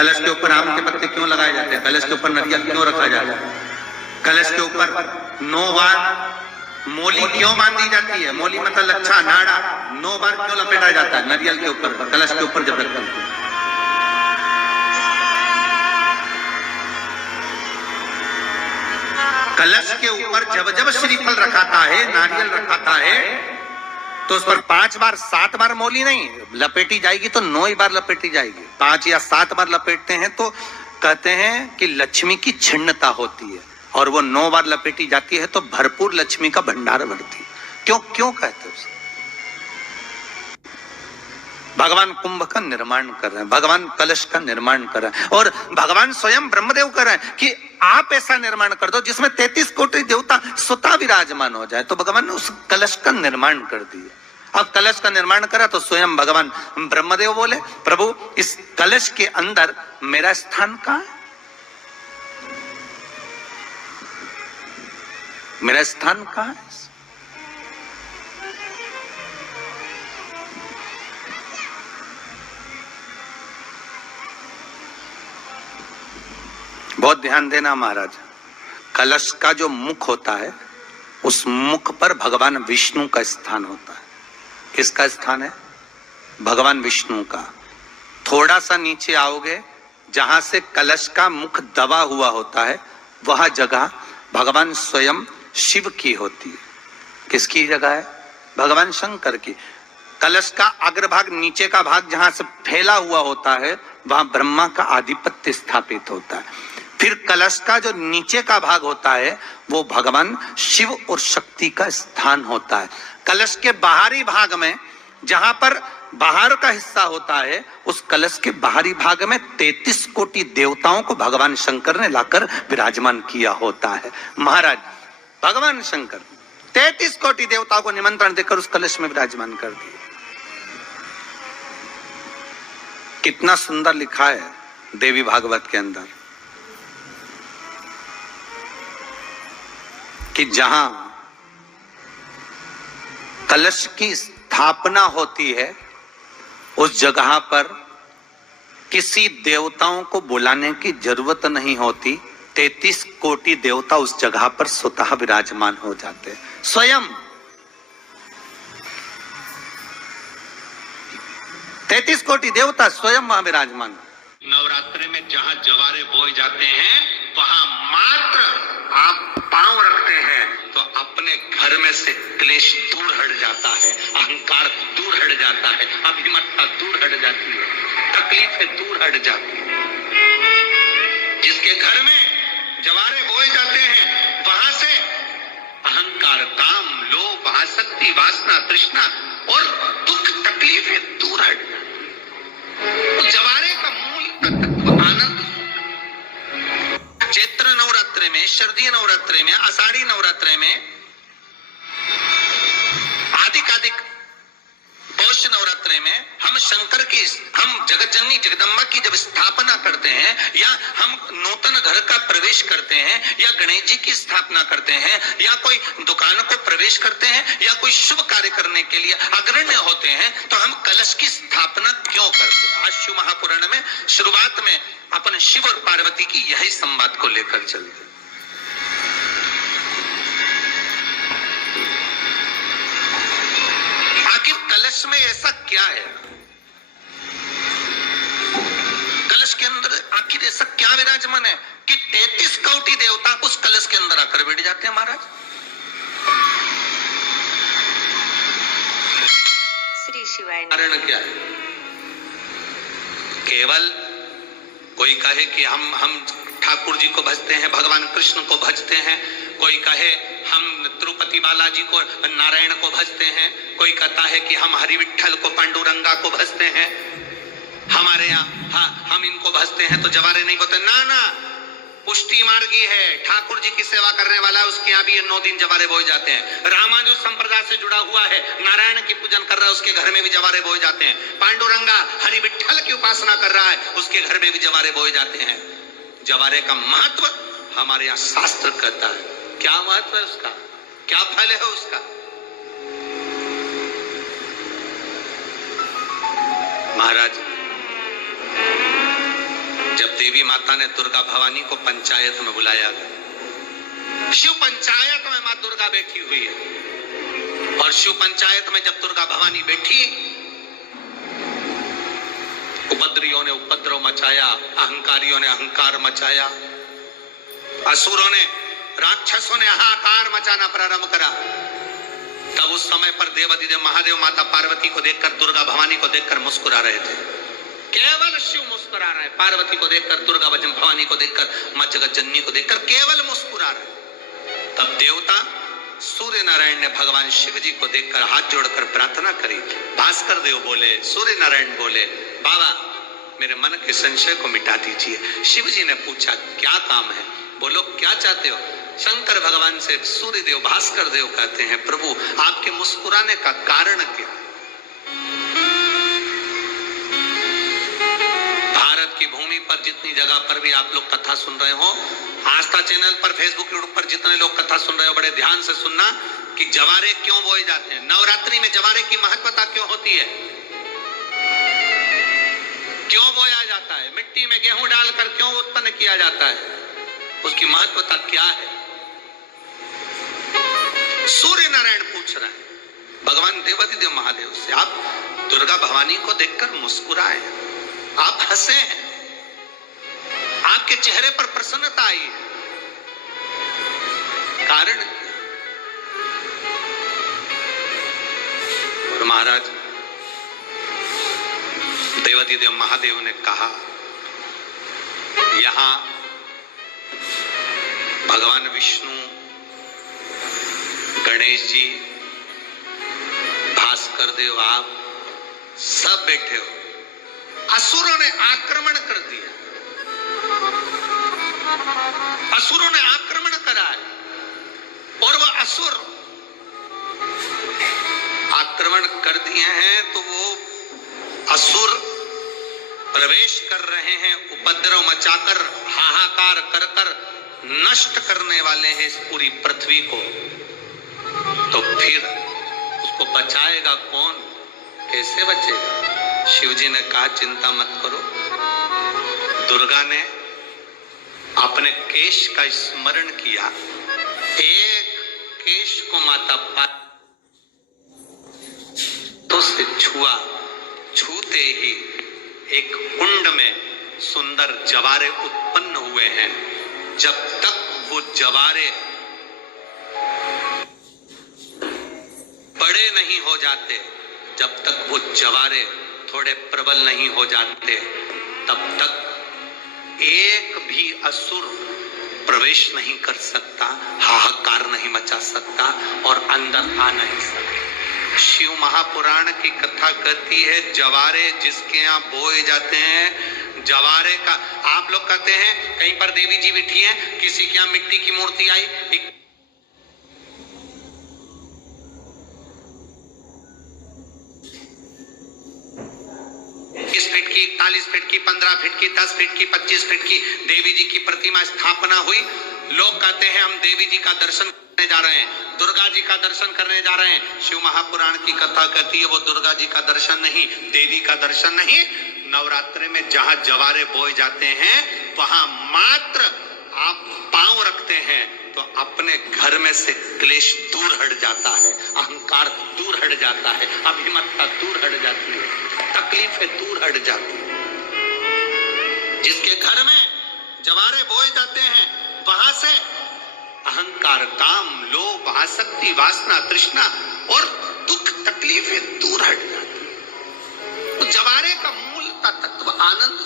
कलश के ऊपर आम के पत्ते क्यों लगाए जाते हैं? कलश के ऊपर नारियल क्यों रखा जाता है? कलश के ऊपर 9 बार मोली क्यों बांधी जाती है? मोली मतलब लच्छा नाड़ा 9 बार क्यों लपेटा जाता है नारियल के ऊपर, कलश के ऊपर जब रखते हैं? कलश के ऊपर जब जब श्रीफल रखाता है, नारियल रखाता है, तो उस पर 5 बार 7 बार मोली नहीं लपेटी जाएगी, तो 9 ही बार लपेटी जाएगी। 5 या 7 बार लपेटते हैं तो कहते हैं कि लक्ष्मी की छिन्नता होती है, और वो 9 बार लपेटी जाती है तो भरपूर लक्ष्मी का भंडार भरती है। क्यों क्यों कहते हैं? भगवान कुंभ का निर्माण कर रहे हैं, भगवान कलश का निर्माण कर रहे हैं, और भगवान स्वयं ब्रह्मदेव कर रहे हैं कि आप ऐसा निर्माण कर दो जिसमें 33 कोटि देवता स्वतः विराजमान हो जाए। तो भगवान ने उस कलश का निर्माण कर दिया। अब कलश का निर्माण करा तो स्वयं भगवान ब्रह्मदेव बोले, प्रभु इस कलश के अंदर मेरा स्थान कहाँ है? मेरा स्थान कहाँ है? बहुत ध्यान देना महाराज, कलश का जो मुख होता है उस मुख पर भगवान विष्णु का स्थान होता है। किसका स्थान है? भगवान विष्णु का। थोड़ा सा नीचे आओगे, जहां से कलश का मुख दबा हुआ होता है, वह जगह भगवान स्वयं शिव की होती है। किसकी जगह है? भगवान शंकर की। कलश का अग्रभाग, नीचे का भाग जहां से फैला हुआ होता है, वहां ब्रह्मा का आधिपत्य स्थापित होता है। फिर कलश का जो नीचे का भाग होता है वो भगवान शिव और शक्ति का स्थान होता है। कलश के बाहरी भाग में, जहां पर बाहर का हिस्सा होता है, उस कलश के बाहरी भाग में 33 कोटि देवताओं को भगवान शंकर ने लाकर विराजमान किया होता है। महाराज भगवान शंकर 33 कोटि देवताओं को निमंत्रण देकर उस कलश में विराजमान कर दिया। कितना सुंदर लिखा है देवी भागवत के अंदर कि जहां कलश की स्थापना होती है उस जगह पर किसी देवताओं को बुलाने की जरूरत नहीं होती। 33 कोटि देवता उस जगह पर स्वतः विराजमान हो जाते हैं। स्वयं 33 कोटि देवता स्वयं वहां विराजमान। नवरात्रि में जहां जवारे बोए जाते हैं वहां मात्र आप पांव रखते हैं तो अपने घर में से क्लेश दूर हट जाता है, अहंकार दूर हट जाता है, अभिमतता दूर हट जाती है, तकलीफें दूर हट जाती है। जिसके घर में जवारे बोए जाते हैं वहां से अहंकार, काम, लोभ, आसक्ति, वासना, तृष्णा और दुख, तकलीफें दूर हट जाती है। जवारे का मूल तत्व आनंद। चैत्र नवरात्रि में, शारदीय नवरात्रि में, आषाढ़ी नवरात्रि में, आदिकादिक पौष नवरात्रि में हम शंकर की, हम जगत जननी जगदम्बा की जब स्थापना करते हैं, या हम नूतन घर का प्रवेश करते हैं, या गणेश जी की स्थापना करते हैं, या कोई दुकान को प्रवेश करते हैं, या कोई शुभ कार्य करने के लिए अग्रण्य होते हैं, तो हम कलश की स्थापना क्यों करते हैं? आज शिव महापुराण में शुरुआत में अपन शिव और पार्वती की यही संवाद को लेकर चलते। आखिर कलश में ऐसा क्या है? कलश के अंदर आखिर ऐसा क्या विराजमान है कि 33 कोटि देवता उस कलश के अंदर आकर बैठ जाते हैं? महाराज श्री शिवाय। कारण क्या है? केवल कोई कहे कि हम ठाकुर जी को भजते हैं, भगवान कृष्ण को भजते हैं, कोई कहे हम तिरुपति बालाजी को, नारायण को भजते हैं, कोई कहता है कि हम हरि विठल को, पांडुरंगा को भजते हैं, हमारे यहाँ हम इनको भजते हैं तो जवारे नहीं बोते। ना ना, पुष्टि मार्गी है, ठाकुर जी की सेवा करने वाला, उसके यहाँ भी ये 9 दिन जवारे बोए जाते हैं। रामानुज संप्रदाय से जुड़ा हुआ है, नारायण की पूजन कर रहा है, उसके घर में भी जवारे बोए जाते हैं। पांडुरंगा हरि विठल की उपासना कर रहा है, उसके घर में भी जवारे बोए जाते हैं। जवारे का महत्व हमारे यहाँ शास्त्र कहता है। क्या महत्व है उसका? क्या फल है उसका? महाराज देवी माता ने दुर्गा भवानी को पंचायत में बुलाया गया। शिव पंचायत में मां दुर्गा बैठी हुई है और शिव पंचायत में जब दुर्गा भवानी बैठी, उपद्रवियों ने उपद्रव मचाया, अहंकारियों ने अहंकार मचाया, असुरों ने, राक्षसों ने हाहाकार मचाना प्रारंभ करा। तब उस समय पर देवाधिदेव महादेव माता पार्वती को देखकर, दुर्गा भवानी को देखकर मुस्कुरा रहे थे। केवल शिव मुस्कुरा रहे हैं, पार्वती को देखकर, दुर्गा भवानी को देखकर, मां जगत जननी को देखकर केवल मुस्कुरा रहे। तब देवता सूर्य नारायण ने भगवान शिव जी को देखकर हाथ जोड़कर प्रार्थना करी। भास्कर देव बोले, सूर्य नारायण बोले, बाबा मेरे मन के संशय को मिटा दीजिए। शिव जी ने पूछा क्या काम है? बोलो क्या चाहते हो? शंकर भगवान से सूर्य देव, भास्कर देव कहते हैं, प्रभु आपके मुस्कुराने का कारण क्या? भारत की भूमि पर जितनी जगह पर भी आप लोग कथा सुन रहे हो, आस्था चैनल पर, फेसबुक, यूट्यूब पर जितने लोग कथा सुन रहे हो, बड़े ध्यान से सुनना कि जवारे क्यों बोए जाते हैं। नवरात्रि में जवारे की महत्वता क्यों होती है? क्यों बोया जाता है? मिट्टी में गेहूं डालकर क्यों उत्पन्न किया जाता है? उसकी महत्वता क्या है? सूर्य नारायण पूछ रहे हैं भगवान देवाधिदेव महादेव से। आप दुर्गा भवानी को देखकर मुस्कुराए, आप हंसे हैं, आपके चेहरे पर प्रसन्नता आई है, कारण क्या? और महाराज देवाधिदेव महादेव ने कहा, यहां भगवान विष्णु, गणेश जी, भास्कर देव, आप सब बैठे हो। असुरों ने आक्रमण कर दिया, असुरों ने आक्रमण करा है और वह असुर आक्रमण कर दिए हैं तो वो असुर प्रवेश कर रहे हैं, उपद्रव मचाकर, हाहाकार कर कर नष्ट करने वाले हैं इस पूरी पृथ्वी को। तो फिर उसको बचाएगा कौन? कैसे बचेगा? शिव जी ने कहा चिंता मत करो। दुर्गा ने अपने केश का स्मरण किया, एक केश को माता तो से छुआ, छूते ही एक कुंड में सुंदर जवारे उत्पन्न हुए हैं। जब तक वो जवारे बड़े नहीं हो जाते, जब तक वो जवारे थोड़े प्रबल नहीं हो जाते, तब तक एक भी असुर प्रवेश नहीं कर सकता, हाहाकार नहीं मचा सकता और अंदर आ नहीं सकता। शिव महापुराण की कथा कहती है, जवारे जिसके यहाँ बोए जाते हैं, जवारे का, आप लोग कहते हैं कहीं पर देवी जी बैठी हैं, किसी के यहाँ मिट्टी की मूर्ति आई, 21 फीट की, 41 फीट की, 15 फीट की, 10 फीट की, 25 फीट की देवी जी की प्रतिमा स्थापना हुई। लोग कहते हैं हम देवी जी का दर्शन करने जा रहे हैं, दुर्गा जी का दर्शन करने जा रहे हैं। शिव महापुराण की कथा कहती है वो दुर्गा जी का दर्शन नहीं, देवी का दर्शन नहीं। नवरात्रि में जहां जवारे बोए जाते हैं वहां मात्र आप पांव रखते हैं तो अपने घर में से क्लेश दूर हट जाता है, अहंकार दूर हट जाता है, अभिमतता दूर हट जाती है, तकलीफें दूर हट जाती है। जिसके घर में जवारे बोए जाते हैं वहां से अहंकार, काम, लोभ, आसक्ति, वासना, तृष्णा और दुख, तकलीफें दूर हट जाती है। तो जवारे का मूल का तत्व आनंद,